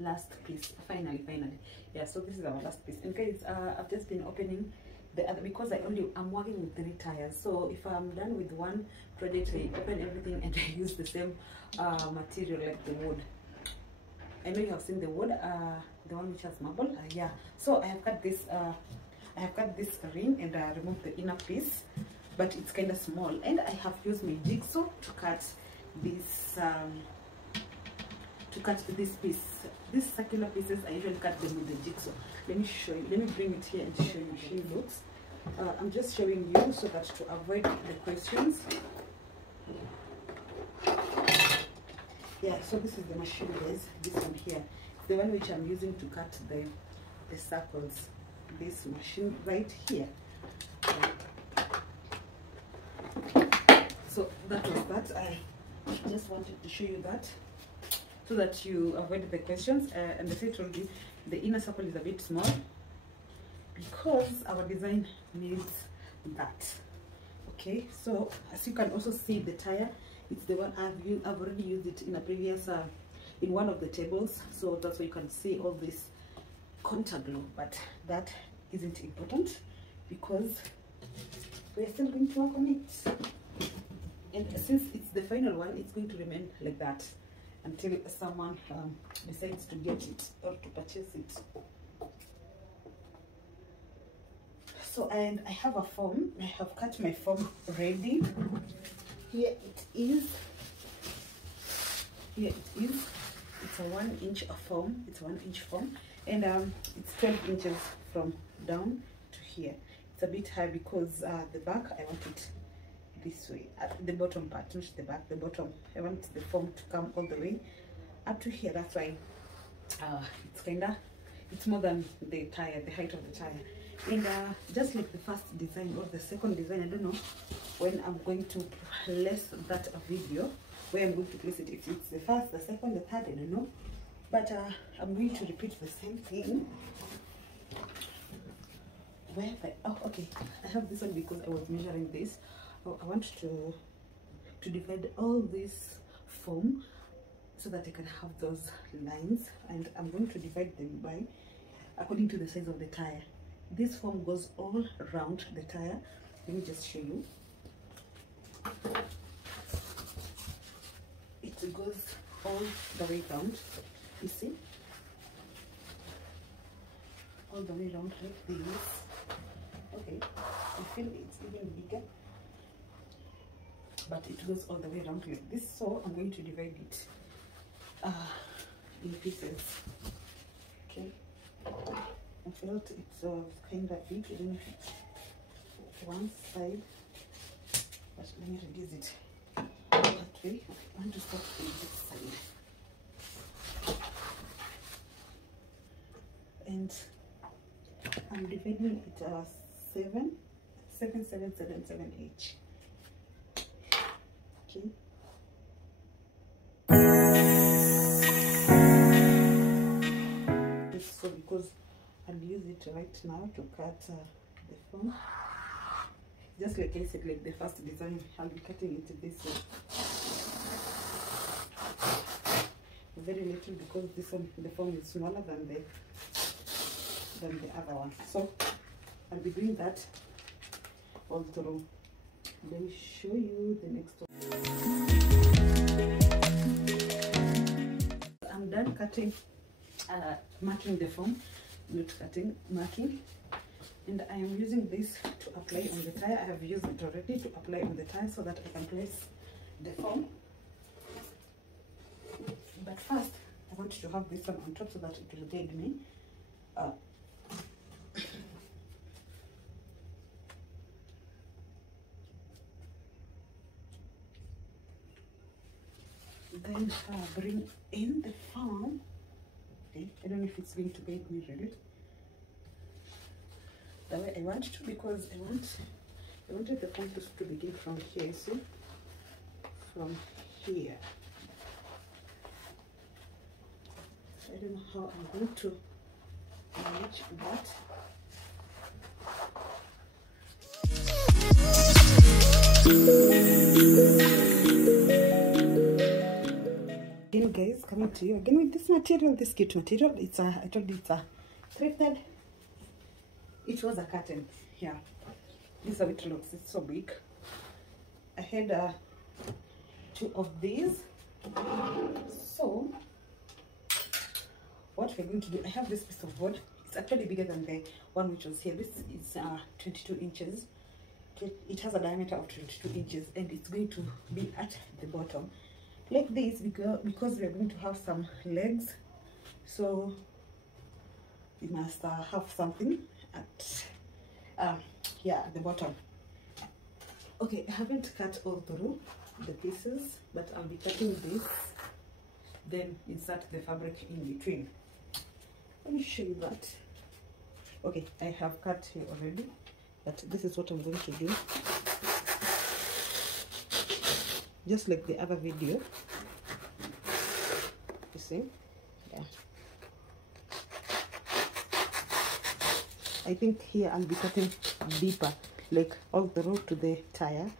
last piece. Finally, yeah, so this is our last piece. And guys, I've just been opening the other, because I'm working with 3 tires, so if I'm done with one project, I open everything and I use the same material, like the wood. I know you have seen the wood, the one which has marble. Yeah, so I have cut this ring and I removed the inner piece, but it's kind of small, and I have used my jigsaw to cut this this piece. These circular pieces, I usually cut them with the jigsaw. Let me show you. Let me bring it here and show you how it looks. I'm just showing you so that to avoid the questions. Yeah, so this is the machine, guys. This one here, the one which I'm using to cut the circles. This machine right here. So that was that. I just wanted to show you that so that you avoid the questions. And as I told you, the inner circle is a bit small because our design needs that. Okay, so as you can also see, the tire, it's the one I've already used it in a previous in one of the tables, so that's why you can see all this contour glue, but that isn't important because we're still going to work on it. And since it's the final one, it's going to remain like that until someone decides to get it or to purchase it. So, and I have a form. I have cut my form ready. Here it is. Here it is. It's a 1 inch form. It's a 1 inch form, and it's 12 inches from down to here. It's a bit high because the back, I want it this way, at the bottom part, not the back, the bottom. I want the form to come all the way up to here. That's why it's more than the tire, the height of the tire. And just like the first design or the second design, I don't know when I'm going to place that video, where I'm going to place it. If it's the first, the second, the third, I don't know, but I'm going to repeat the same thing. Where oh, okay, I have this one because I was measuring this. I want to divide all this foam so that I can have those lines, and I'm going to divide them by according to the size of the tire. This foam goes all around the tire. Let me just show you. It goes all the way around, you see, all the way around like this. Okay, I feel it's even bigger, but it goes all the way around like this. So I'm going to divide it in pieces. Okay, I felt it's kind of big. I don't know if it's one side, but let me reduce it that way. I want to start on this side, and I'm dividing it 7, 7, 7, 7, 7 each. Okay. So because I'll use it right now to cut the foam, just like I said, like the first design, I'll be cutting it this way. Very little because this one, the foam is smaller than the other one. So I'll be doing that all through. Let me show you the next one. I'm done cutting, marking the foam, not cutting, marking, and I am using this to apply on the tire. I have used it already to apply on the tire so that I can place the foam. But first, I want to have this one on top so that it will guide me. Then bring in the foam. Okay, I don't know if it's going to guide me really the way I want to, because I wanted the foam to begin from here. See, from here. I don't know how I'm going to manage that. Again, guys, coming to you again with this material, this cute material. It's a, I told you it's a thrifted. It was a curtain. Yeah, this is how it looks. It's so big. I had 2 of these. So what we're going to do, I have this piece of board. It's actually bigger than the one which was here. This is 22 inches. It has a diameter of 22 inches, and it's going to be at the bottom like this, because we are going to have some legs, so we must have something at yeah, at the bottom. Okay, I haven't cut all through the pieces, but I'll be cutting this, then insert the fabric in between. Let me show you that. Okay, I have cut here already, but this is what I'm going to do. Just like the other video, you see. Yeah, I think here I'll be cutting deeper, like all the way to the tire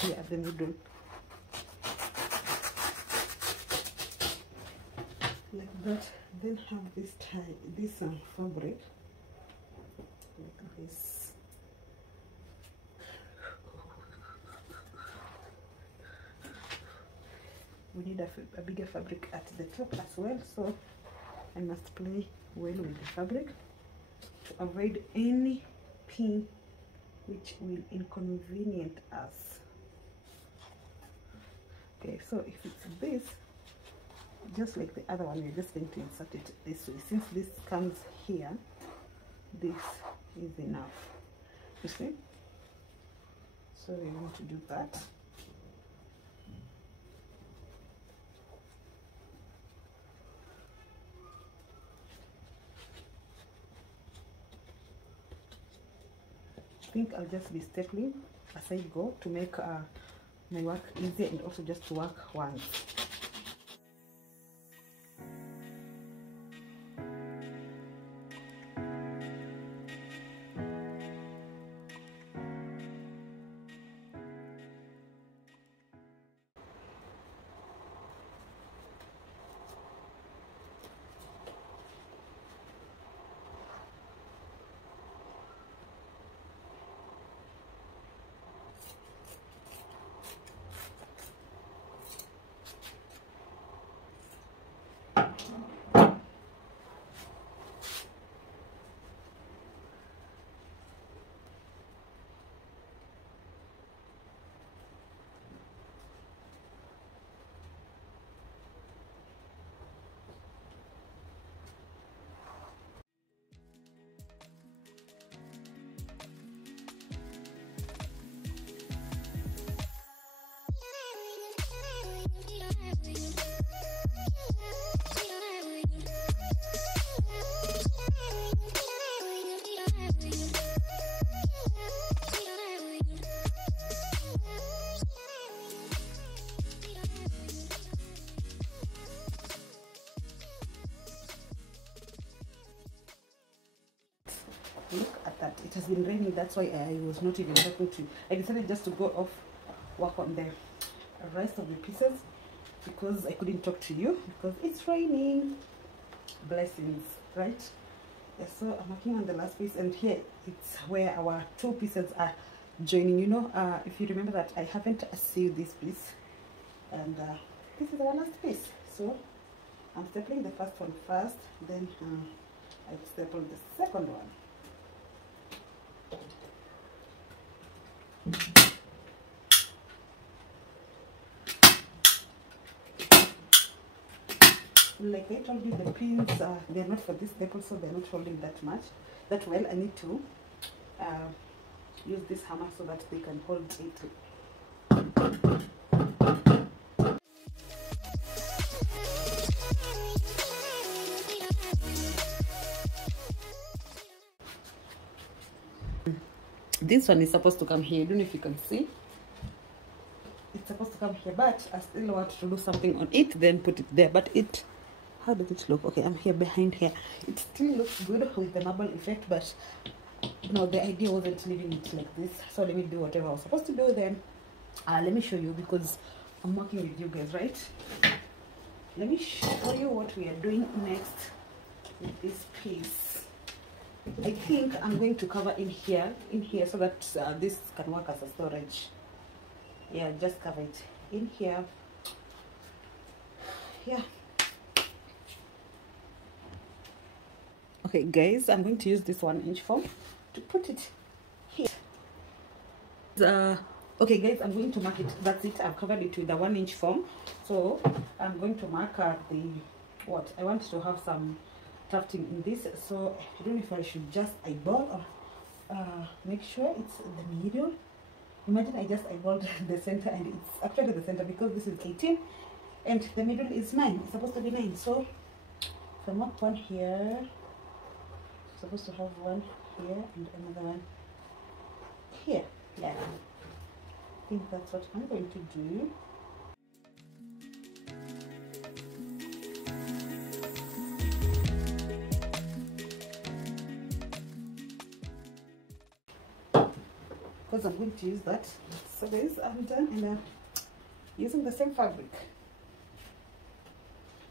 here at the middle, like that. Then have this fabric like this. We need a bigger fabric at the top as well, so I must play well with the fabric to avoid any pin which will inconvenience us. Okay, so if it's this, just like the other one, we're just going to insert it this way. Since this comes here, this is enough, you see. So we're going to do that. I think I'll just be stapling as I go to make my work easier, and also just to work once. Look at that, it has been raining, that's why I was not even talking to you. I decided just to go off work on the rest of the pieces because I couldn't talk to you because it's raining. Blessings, right? Yeah, so I'm working on the last piece, and here it's where our 2 pieces are joining. You know, if you remember that I haven't sewed this piece, and this is our last piece. So I'm stapling the first one first, then I'll staple the second one. Like I told you, the pins they're not for this staple, so they're not holding that well. I need to use this hammer so that they can hold it. This one is supposed to come here. I don't know if you can see. It's supposed to come here, but I still want to do something on it, then put it there. But it, how does it look? Okay, I'm here behind here. It still looks good with the marble effect, but no, the idea wasn't leaving it like this. So let me do whatever I was supposed to do then. Let me show you, because I'm working with you guys, right? let me show you what we are doing next with this piece. I think I'm going to cover in here so that this can work as a storage. Yeah, just cover it in here. Yeah. Okay guys, I'm going to use this 1-inch foam to put it here. Okay guys, I'm going to mark it. That's it. I've covered it with the 1-inch foam. So I'm going to mark the what I want to have some tufting in this. So I don't know if I should just eyeball or make sure it's the middle. Imagine I just eyeballed the center and it's actually the center because this is 18 and the middle is 9. It's supposed to be 9. So if I mark one here, I'm supposed to have one here and another one here. Yeah, I think that's what I'm going to do. Because I'm going to use that. So guys, I'm done and I'm using the same fabric.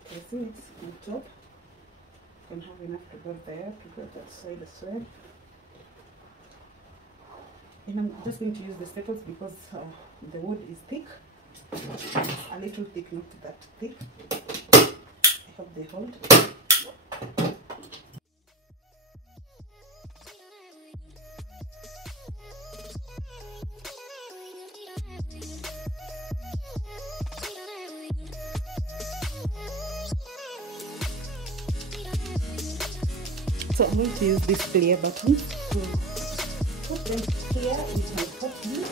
Placing it on top. Don't have enough to go there, to go that side as well. And I'm just going to use the staples because the wood is thick. A little thick, not that thick. I hope they hold. So I'm going to use this clear button to put them here with my top glue.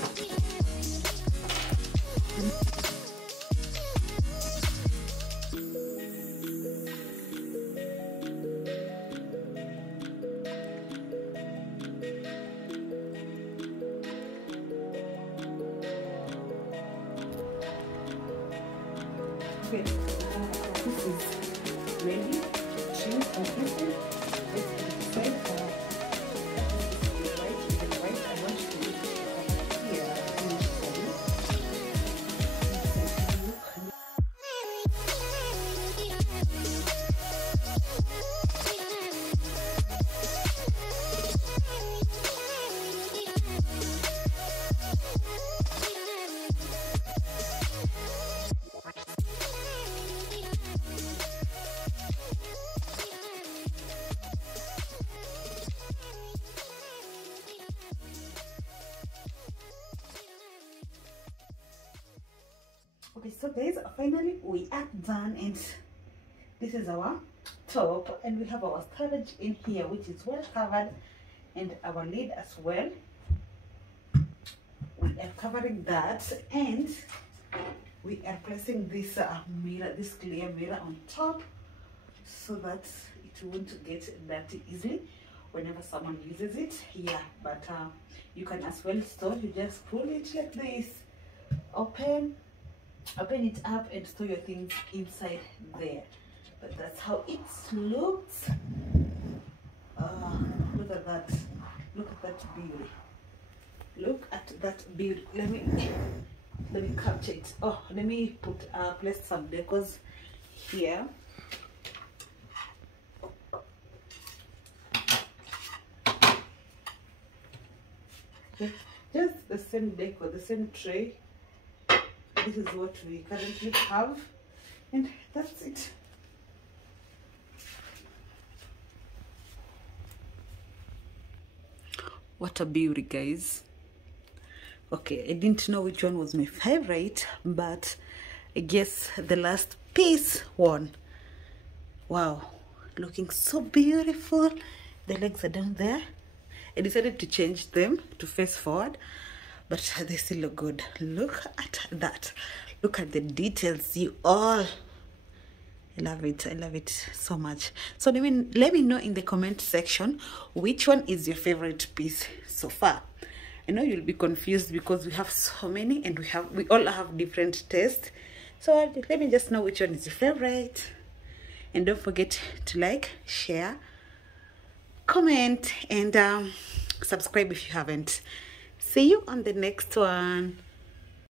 Okay, this is ready. Trim completely. Okay, so guys, finally we are done and this is our top and we have our storage in here which is well covered and our lid as well. We are covering that and we are placing this mirror, this clear mirror on top so that it won't get dirty easily whenever someone uses it. Yeah, but you can as well store, you just pull it like this, open it up and store your things inside there. But that's how it looks. Look at that, look at that beauty, look at that beauty. Let me capture it. Oh, let me put place some decors here. Just the same decor, the same tray. This is what we currently have and that's it. What a beauty, guys. Okay, I didn't know which one was my favorite, but I guess the last piece won. Wow, looking so beautiful. The legs are down there. I decided to change them to face forward, but they still look good. Look at that. Look at the details, you all. I love it. I love it so much. So let me know in the comment section which one is your favorite piece so far. I know you'll be confused because we have so many and we all have different tastes. So let me just know which one is your favorite. And don't forget to like, share, comment, and subscribe if you haven't. See you on the next one.